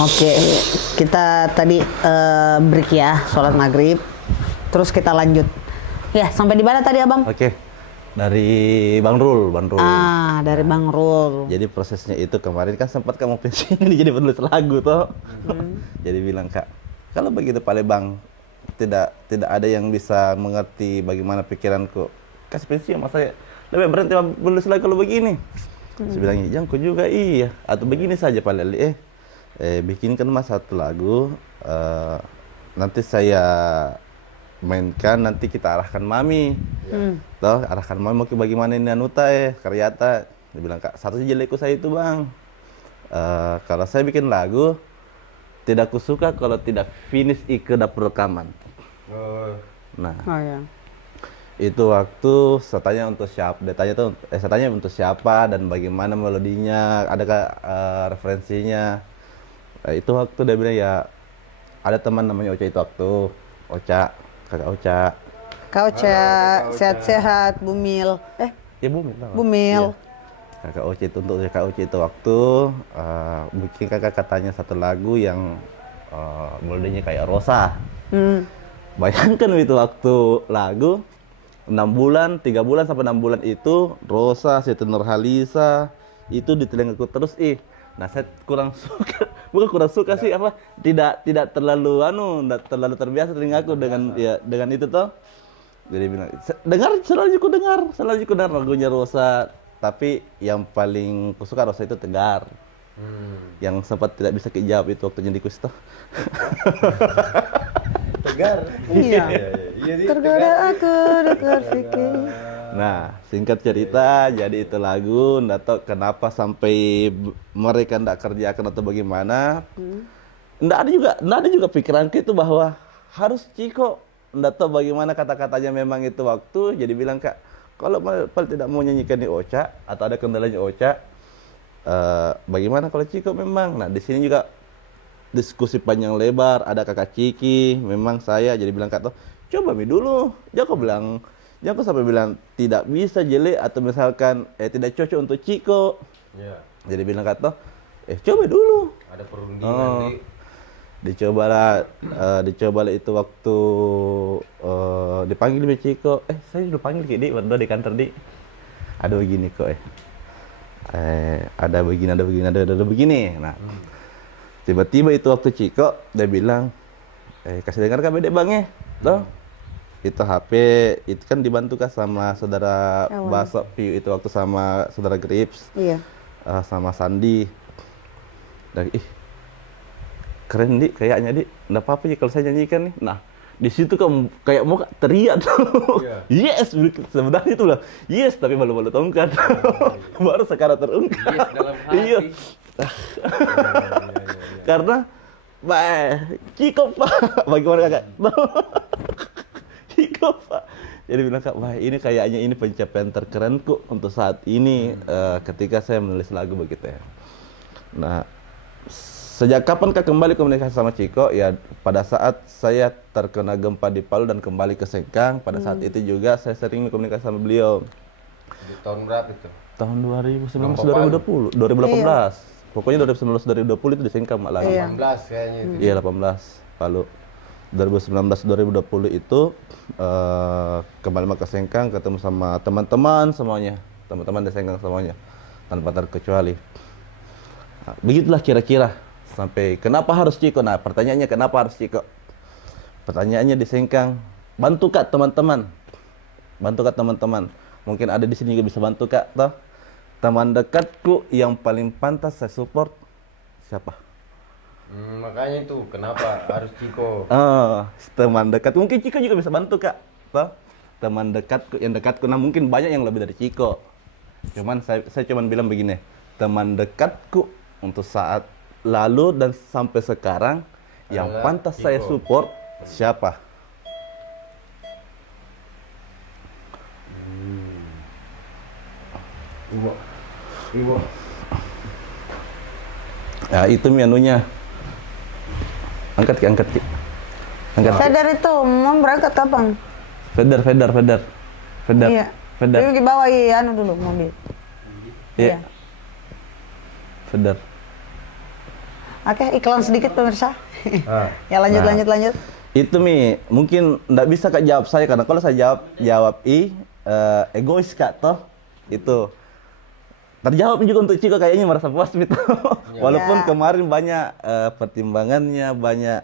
Oke, kita tadi break ya, sholat maghrib. Terus kita lanjut. Ya, sampai di mana tadi abang? Oke, dari Bang Rul. Dari Bang Rul. Jadi prosesnya itu kemarin kan sempat kamu pensiun jadi penulis lagu toh. Jadi bilang Kak, kalau begitu Palembang tidak ada yang bisa mengerti bagaimana pikiranku. Kasih pensiun mas saya lebih berhenti menulis lagu kalau begini. Saya bilang jangku juga iya. Atau begini saja Palembang bikinkan mas satu lagu. Nanti saya mainkan, nanti kita arahkan Mami. Toh arahkan Mami mau ke bagaimana ini Anuta karyata. Dia bilang Kak, satu jelekku saya itu Bang. Kalau saya bikin lagu tidak kusuka kalau tidak finish ke dapur rekaman. Nah, itu waktu saya tanya untuk siapa, saya tanya untuk siapa dan bagaimana melodinya, adakah referensinya. Itu waktu dia bilang ya ada teman namanya Ocha itu waktu kakak Ocha. Kak Ocha, sehat-sehat, Bumil. Ya Bumil. Bumil. Iya. Kakak Ocha itu untuk kakak Ocha itu waktu bikin kakak katanya satu lagu yang melodinya kayak Rosa. Bayangkan itu waktu lagu 6 bulan, 3 bulan sampai 6 bulan itu Rosa, Siti Nurhaliza itu di telingaku terus Nah, saya kurang suka, bukan kurang suka sih apa tidak terlalu tidak terlalu terbiasa telingaku dengan itu toh. Jadi bilang, selalu ku dengar lagunya Rosa, tapi yang paling kusuka Rosa itu Tegar. Yang sempat tidak bisa dijawab itu waktu jadi kuis toh. Tegar. Iya. Tergoda aku berpikir. Nah, singkat cerita, jadi itu lagu, nggak tahu kenapa sampai mereka nggak kerjakan atau bagaimana. Nggak ada juga pikiranku itu bahwa harus Ciko. Nggak tahu bagaimana kata-katanya memang itu waktu. Jadi bilang Kak, kalau Pal tidak mau nyanyikan di Ocha atau ada kendalanya Ocha, bagaimana kalau Ciko memang? Nah, di sini juga diskusi panjang lebar. Ada kakak Ciki, memang saya jadi bilang Kak, coba dulu. Jangan sampai bilang tidak bisa jelek atau misalkan tidak cocok untuk Ciko. Jadi bilang kata, coba dulu. Ada perundingan dicobalah itu waktu dipanggil Ciko. Saya udah panggil Ki berdua di kantor ada begini kok ada begini. Nah, tiba-tiba itu waktu Ciko dia bilang, kasih dengar kan Bang toh. Itu HP itu kan dibantu kan sama saudara Baso Piu itu waktu sama saudara Grips. Iya. Sama Sandi. Dan keren kayaknya nggak apa-apa ya kalau saya nyanyikan nih. Nah, di situ kan kayak mau teriak tuh. Yes, sebenarnya itu lah. Yes, tapi malu-malu tongkat. Baru sekarang terungkap. Yes, dalam hati. Iya. Karena Ciko Pak, bagaimana kakak? Ciko Pak. Jadi bilang Kak, wah ini kayaknya ini pencapaian terkerenku untuk saat ini ketika saya menulis lagu begitu ya. Nah, sejak kapan Kak kembali komunikasi sama Ciko? Ya pada saat saya terkena gempa di Palu dan kembali ke Sengkang, pada saat itu juga saya sering komunikasi sama beliau. Di tahun berapa itu? Tahun 2019 2018. Pokoknya 2019 2020 itu di Sengkang mak lagi. 18 kayaknya itu. Iya 18 Palu. 2019 2020 itu kembali ke Sengkang ketemu sama teman-teman semuanya, teman-teman di Sengkang semuanya tanpa terkecuali. Nah, begitulah kira-kira sampai kenapa harus Ciko. Nah, pertanyaannya kenapa harus Ciko? Pertanyaannya di Sengkang, bantu Kak teman-teman. Mungkin ada di sini juga bisa bantu Kak toh. Teman dekatku yang paling pantas saya support siapa? Makanya itu kenapa harus Ciko. Teman dekat mungkin Ciko juga bisa bantu Kak toh. Teman dekatku yang dekatku, nah mungkin banyak yang lebih dari Ciko. Cuman saya cuman bilang begini, teman dekatku untuk saat lalu dan sampai sekarang yang pantas Ciko. saya support siapa? Ibu. Ya itu menunya. Angkat Ki. Angkat. Feder itu mau berangkat kapan? Feder. Iya. Feder. Dulu di bawah anu dulu mobil. Iya. Feder. Oke, iklan sedikit pemirsa. Ah. Ya lanjut, Nah. lanjut. Itu Mi, mungkin nggak bisa Kak jawab saya karena kalau saya jawab egois Kak toh. Itu terjawab juga untuk Ciko kayaknya merasa puas gitu. Walaupun Ya. kemarin banyak pertimbangannya, banyak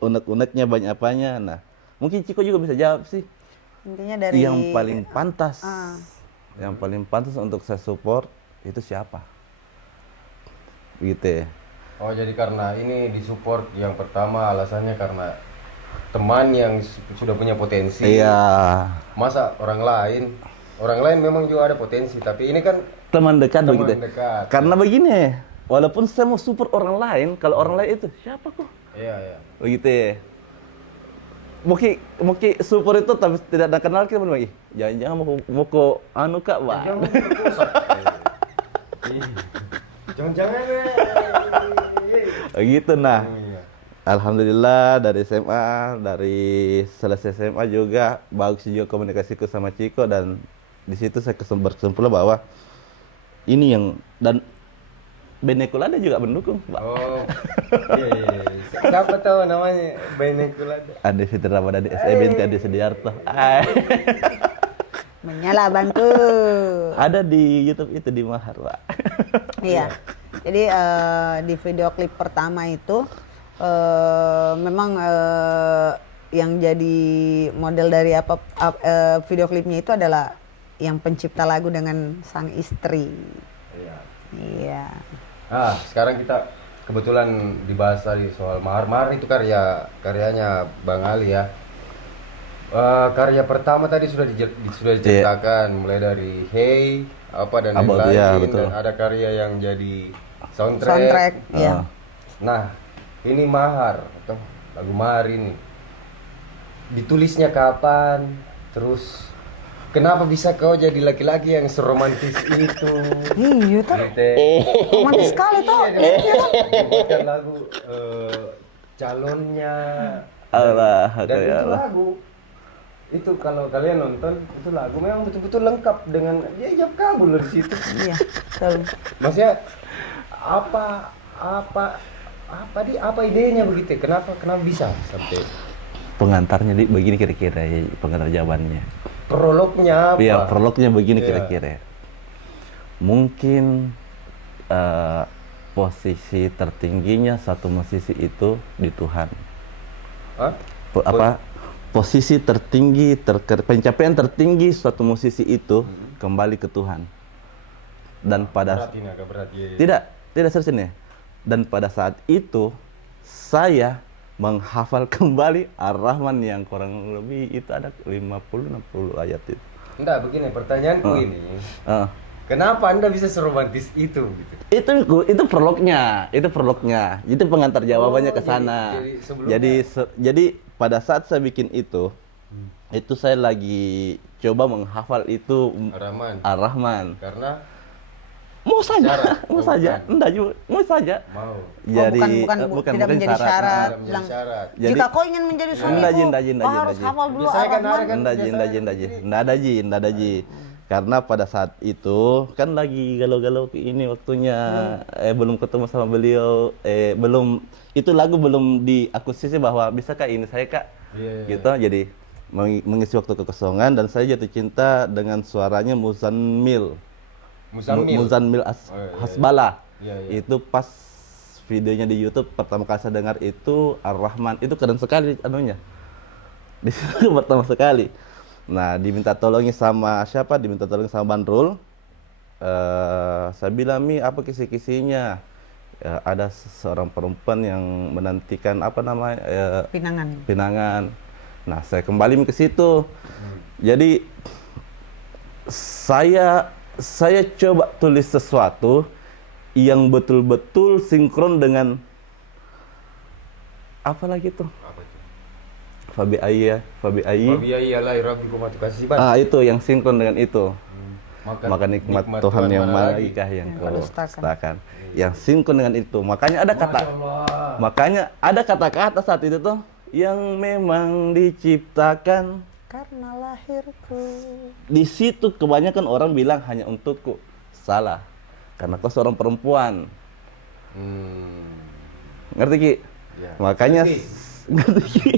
unek-uneknya, banyak apanya. Nah, mungkin Ciko juga bisa jawab sih. Intinya dari Yang paling pantas, Ah. yang paling pantas untuk saya support itu siapa? Gitu ya. Oh, jadi karena ini disupport yang pertama alasannya karena teman yang sudah punya potensi. Iya, Masa orang lain memang juga ada potensi, tapi ini kan teman dekat teman begitu. dekat. Karena begini, walaupun saya mau support orang lain, kalau orang lain itu siapa kok? Iya, iya. Begitu ya. Mungkin support itu tapi tidak ada kenal kita bagi. Jangan-jangan mau ke anu Kak, Pak. Jangan berkosa. Jangan-jangan. Begitu nah. Iya. Alhamdulillah dari SMA, dari selesai SMA juga bagus juga komunikasiku sama Ciko dan di situ saya berkesimpulan bahwa ini yang dan Benekulada juga mendukung, Pak. Oh. Iya. Siapa tahu namanya Benekulada? Ade Fitra Ramadhani SE binti Ade Sudiarto. menyala bantu. Ada di YouTube itu di Mahar, Pak. Iya. Jadi di video klip pertama itu memang yang jadi model dari video klipnya itu adalah yang pencipta lagu dengan sang istri. Iya. Iya. Ah, sekarang kita kebetulan dibahas tadi soal Mahar. Mahar itu karyanya Bang Ali ya. Karya pertama tadi sudah diceritakan mulai dari Hey apa dan About, lain-lain ya, betul. dan ada karya yang jadi soundtrack. Soundtrack, ya. Nah, ini Mahar atau lagu Mahar ini ditulisnya kapan? Terus kenapa bisa kau jadi laki-laki yang seromantis itu? Iya tuh. Gitu. Romantis sekali tuh. Dibuatkan lagu calonnya. Allah, Dan ya itu Allah. lagu itu kalau kalian nonton itu lagu memang betul-betul lengkap dengan dia jawab kabul dari situ. Iya, betul. Maksudnya apa idenya begitu? Kenapa bisa sampai Pengantarnya di begini kira-kira ya, pengantar jawabannya. prolognya apa? Iya, prolognya begini Iya. kira-kira. Mungkin posisi tertingginya satu musisi itu di Tuhan. Hah? Posisi tertinggi, pencapaian tertinggi suatu musisi itu kembali ke Tuhan. Dan pada Berat ini agak berat ya. tidak serius ini. Dan pada saat itu saya menghafal kembali Ar-Rahman yang kurang lebih itu ada 50-60 ayat itu. Enggak, begini pertanyaanku ini. Ah. Kenapa Anda bisa seromantis itu gitu? Itu prolognya, itu pengantar jawabannya ke jadi- sana. jadi sebelumnya- Jadi pada saat saya bikin itu saya lagi coba menghafal itu Rahman. Ar-Rahman. Karena Mau saja, Syarat? mau Oh, saja, bukan. enggak juga, mau saja. mau. Jadi tidak menjadi syarat. Tidak menjadi Bilang, syarat. Jadi- jika kau ingin menjadi suamiku, Enggak, Jin, kau harus hafal dulu Biasanya kan Ar-Rahman. ada kan- Enggak, Ji. Enggak ada, Ji. Karena pada saat itu kan lagi galau-galau ini waktunya belum ketemu sama beliau, belum itu lagu belum diakusisi bahwa bisa Kak ini saya Kak. Iya. Gitu. Jadi mengisi waktu kekosongan dan saya jatuh cinta dengan suaranya Muzanmil Muzammil. Oh, iya. Hasbala. Iya, iya. Itu pas videonya di YouTube pertama kali saya dengar itu Ar-Rahman itu keren sekali anunya. Di situ pertama sekali. Nah, diminta tolongin sama siapa? Diminta tolongin sama Bandrul. Saya bilang, "Mi, apa kisi-kisinya?" Ada seorang perempuan yang menantikan apa namanya? Pinangan. Nah, saya kembali ke situ. Jadi saya coba tulis sesuatu yang betul-betul sinkron dengan apa lagi tuh? Apa itu? Fabi Ayya. Wabiya iyalah rabbikum atukasiban. Itu yang sinkron dengan itu. Maka nikmat Tuhan yang mana malaikat lagi? yang kau kau dustakan. dustakan. Yang sinkron dengan itu. Makanya ada kata-kata saat itu tuh yang memang diciptakan. Karena lahirku. Di situ kebanyakan orang bilang hanya untukku. Salah. Karena kau seorang perempuan. Ngerti Ki? Ya. Makanya ngerti Ki?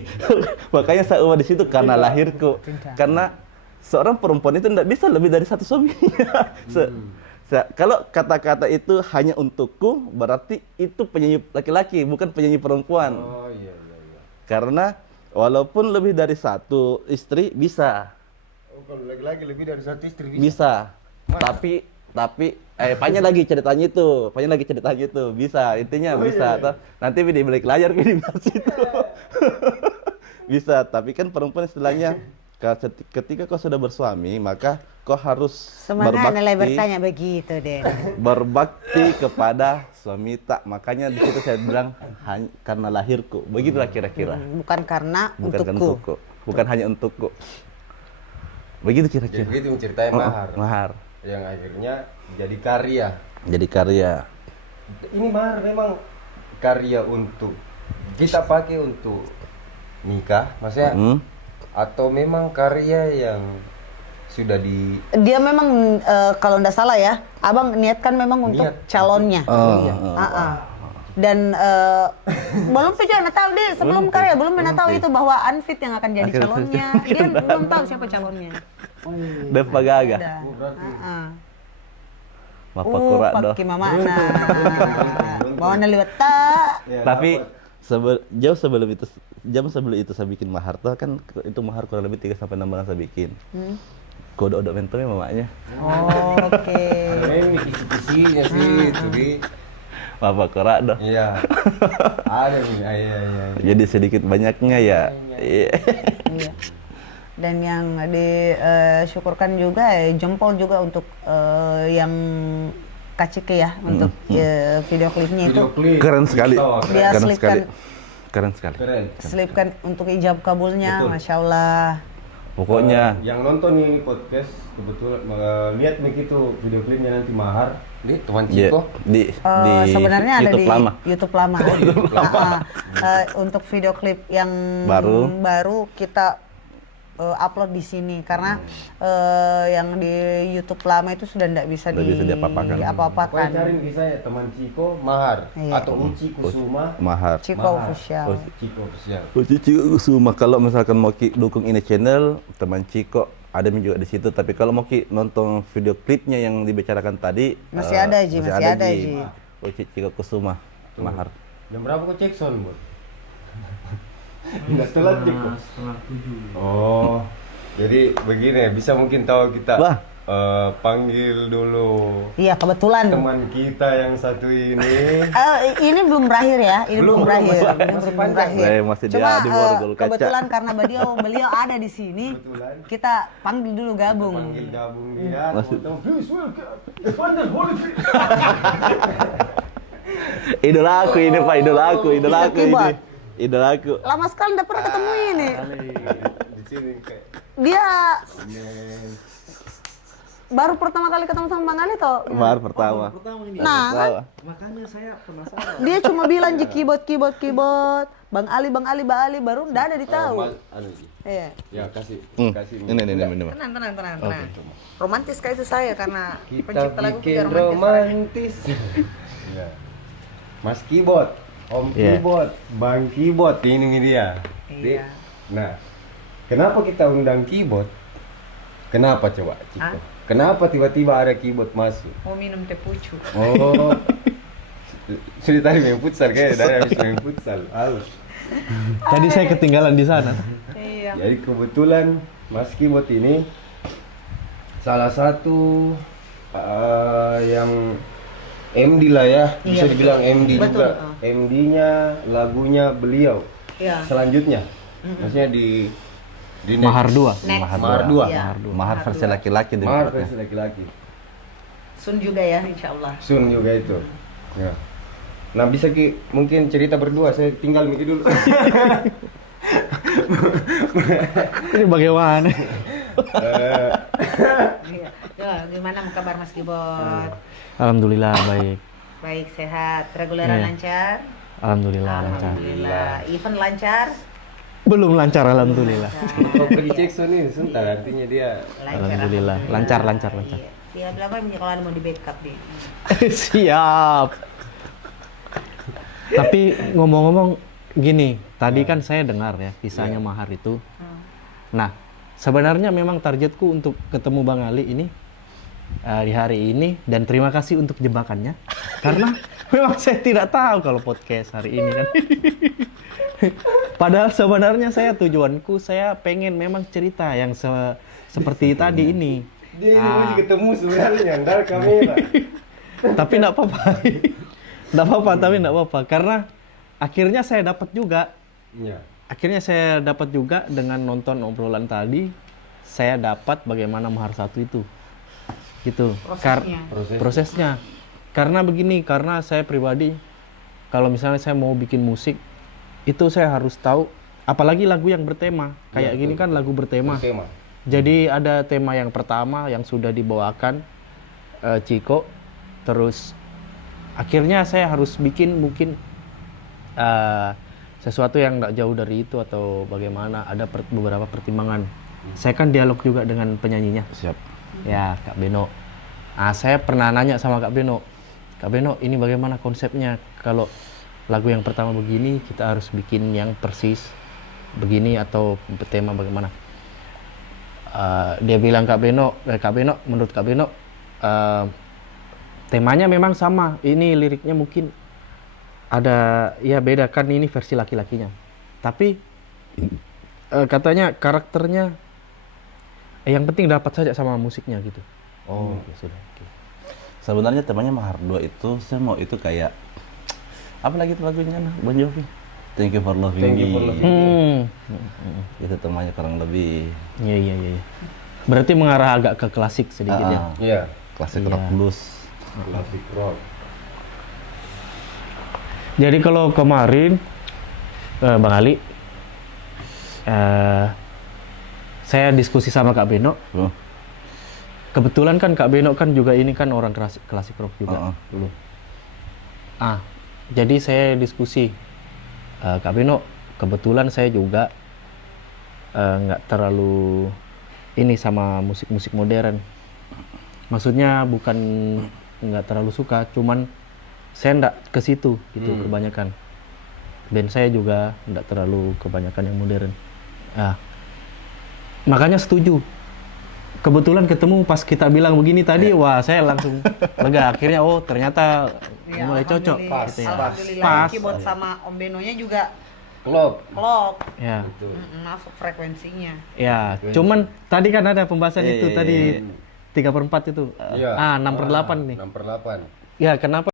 Makanya saya ubah di situ karena lahirku. Karena seorang perempuan itu tidak bisa lebih dari satu suaminya. Kalau kata-kata itu hanya untukku, berarti itu penyanyi laki-laki, bukan penyanyi perempuan. Oh iya iya iya. Karena walaupun lebih dari satu istri bisa, Oh, kalau lagi-lagi lebih dari satu istri bisa. bisa. Tapi panjang lagi ceritanya itu, bisa. Intinya bisa. Toh. Nanti di balik layar di bahas itu. Bisa, tapi kan perempuan istilahnya ketika kau sudah bersuami, maka kau harus Semangat nilai bertanya begitu deh. berbakti kepada suami tak. Makanya di situ saya bilang karena lahirku. Begitulah kira-kira. Bukan karena Bukan kan untukku. untukku, bukan hanya untukku. Begitu Jadi kira-kira. begitu menceritakan mahar. Mahar. Yang akhirnya jadi karya. Jadi karya. Ini mahar memang karya untuk kita pakai untuk nikah, maksudnya atau memang karya yang sudah di Dia memang kalau ndak salah ya, abang niatkan memang untuk Niat. calonnya. Iya. Dan belum tuh jangan tahu deh sebelum karya belum pernah tahu itu bahwa Anfit yang akan jadi Akhirnya calonnya. Dia belum tahu siapa calonnya. Depa gaga. Udah. Mapa kurak doh. pakai mama bawa liwat tak. Ya, Tapi dapat. jam sebelum itu saya bikin mahar tuh kan itu mahar kurang lebih 3 sampai 6 bulan saya bikin. Kode odok mentomnya mamanya. Oh, oke. Ini kisi-kisinya sih itu di. Mapa kurak doh. Iya. Ada nih, iya. Jadi sedikit banyaknya ya. Iya. Iya. Dan yang disyukurkan juga jempol juga untuk yang Kacike ya untuk video klipnya itu. Video klip. Keren sekali. Dia Keren selipkan sekali. Keren sekali. Keren. selipkan untuk ijab kabulnya, Betul. masya Allah. Pokoknya Yang nonton ini podcast kebetulan lihat begitu video klipnya nanti mahar. Ini teman ya, Ciko. di Sebenarnya ada YouTube di lama. YouTube lama. Untuk video klip yang baru kita upload di sini karena yang di YouTube lama itu sudah tidak bisa Nggak bisa diapa-apakan. Pokoknya cari kisahnya teman Ciko mahar Iya. atau Uci Kusuma mahar. Ciko Mahar. Official. Ciko official. Ciko Kusuma, kalau misalkan mau Ki dukung ini channel, teman Ciko ada juga di situ. Tapi kalau mau Ki nonton video klipnya yang dibicarakan tadi, Masih ada, Ji, masih ada, Ji. Ciko Kusuma, mahar. Jam berapa kok cek sound, Bu? Nggak telat Ciko. Oh. Jadi begini, bisa mungkin tahu kita Wah. panggil dulu Iya kebetulan. teman kita yang satu ini. Ini belum berakhir ya, ini belum berakhir. masih- Ini masih belum panjang. berakhir. Saya masih Cuma di borgol kaca. kebetulan karena beliau ada di sini, Kebetulan. kita panggil dulu gabung. Panggil gabung dia. Masih- teman-teman. Please welcome the Wonder Holyfield. Idola aku ini Pak, idola aku ini. Keyboard. Idola aku. Lama sekali nggak pernah ketemu ini. Di sini kayak Dia men. baru pertama kali ketemu sama Bang Ali toh. Mahar pertama. Nah, kan Makanya saya penasaran. dia cuma bilang di keyboard. Bang Ali baru nggak ada ditahu. Anu, Iya. ya kasih kasih Ini. Tenang. Romantis kayak itu saya karena kita pencipta lagu bikin juga romantis. Ya. Mas Keyboard, Om Iya. Keyboard, Bang Keyboard, ini dia. Iya. Nah, kenapa kita undang Keyboard? Kenapa coba, Ciko? Kenapa tiba-tiba ada Keyboard masuk? Mau minum teh pucuk. Oh, sudah tadi main futsal kayaknya, dari habis main futsal. Tadi saya ketinggalan di sana. Iya. Jadi kebetulan Mas Keyboard ini salah satu yang MD lah ya, bisa Iya, dibilang MD Betul, juga. MD-nya lagunya beliau. Iya. Selanjutnya, maksudnya di Mahar 2. Next. Mahar 2. Iya. Mahar versi laki-laki di Mahar tempatnya. versi laki-laki. Sun juga ya, insya Allah. Sun juga itu. Ya. Nah bisa Ki, mungkin cerita berdua, saya tinggal mikir dulu. Ini bagaimana? Iya. Ya, gimana kabar Mas Keyboard? Alhamdulillah baik. Baik, sehat. Reguleran Iya. lancar? Alhamdulillah lancar. Alhamdulillah. Event lancar? Belum lancar alhamdulillah. Kalau pergi cek Sun ini, sebentar artinya dia Alhamdulillah. Lancar. Iya. Dia bilang kan kalau ada mau di backup nih. Siap. Tapi ngomong-ngomong gini, tadi kan saya dengar ya kisahnya Mahar itu. Nah, sebenarnya memang targetku untuk ketemu Bang Ali ini di hari ini, dan terima kasih untuk jebakannya karena memang saya tidak tahu kalau podcast hari ini kan. Padahal sebenarnya tujuanku saya pengen memang cerita yang seperti tadi ini. Dia ini masih ketemu sebenarnya dari kamera. Tapi enggak apa-apa. Enggak apa-apa, tapi enggak apa-apa karena akhirnya saya dapat juga. Iya. Akhirnya saya dapat juga dengan nonton obrolan tadi, saya dapat bagaimana Mahar satu itu. Gitu. Prosesnya. Karena begini, karena saya pribadi kalau misalnya saya mau bikin musik itu saya harus tahu, apalagi lagu yang bertema. Kayak gini kan lagu bertema. Jadi ada tema yang pertama yang sudah dibawakan Ciko, terus akhirnya saya harus bikin mungkin sesuatu yang tidak jauh dari itu atau bagaimana, ada beberapa pertimbangan. Saya kan dialog juga dengan penyanyinya. Siap. Ya, Kak Beno. Saya pernah nanya sama Kak Beno, ini bagaimana konsepnya? Kalau lagu yang pertama begini, kita harus bikin yang persis begini atau tema bagaimana? Dia bilang menurut Kak Beno, temanya memang sama. Ini liriknya mungkin ada ya beda kan, ini versi laki-lakinya. Tapi katanya karakternya yang penting dapat saja sama musiknya gitu. Oh, ya sudah. Okay. Sebenarnya temanya Mahar 2 itu saya mau itu kayak apa lagi itu lagunya Bon Jovi. Thank you for loving me. Itu temanya kurang lebih. Iya. Berarti mengarah agak ke klasik sedikit ya. Iya. Klasik rock blues. Klasik rock. Jadi kalau kemarin Bang Ali, saya diskusi sama Kak Beno. Kebetulan kan Kak Beno kan juga ini kan orang klasik rock juga dulu. Jadi saya diskusi, Kak Beno, kebetulan saya juga nggak terlalu ini sama musik-musik modern. Maksudnya bukan nggak terlalu suka, cuman saya nggak ke situ gitu kebanyakan. Band saya juga nggak terlalu kebanyakan yang modern. Makanya setuju. Kebetulan ketemu pas kita bilang begini tadi, wah saya langsung lega. Akhirnya ternyata mulai cocok. Gitu ya. Alhamdulillah, keyboard sama Om Benonya juga Klop. Ya. Masuk frekuensinya. Ya, cuman tadi kan ada pembahasan itu tadi 3/4 itu. 6/8 nih. 6/8. Ya, kenapa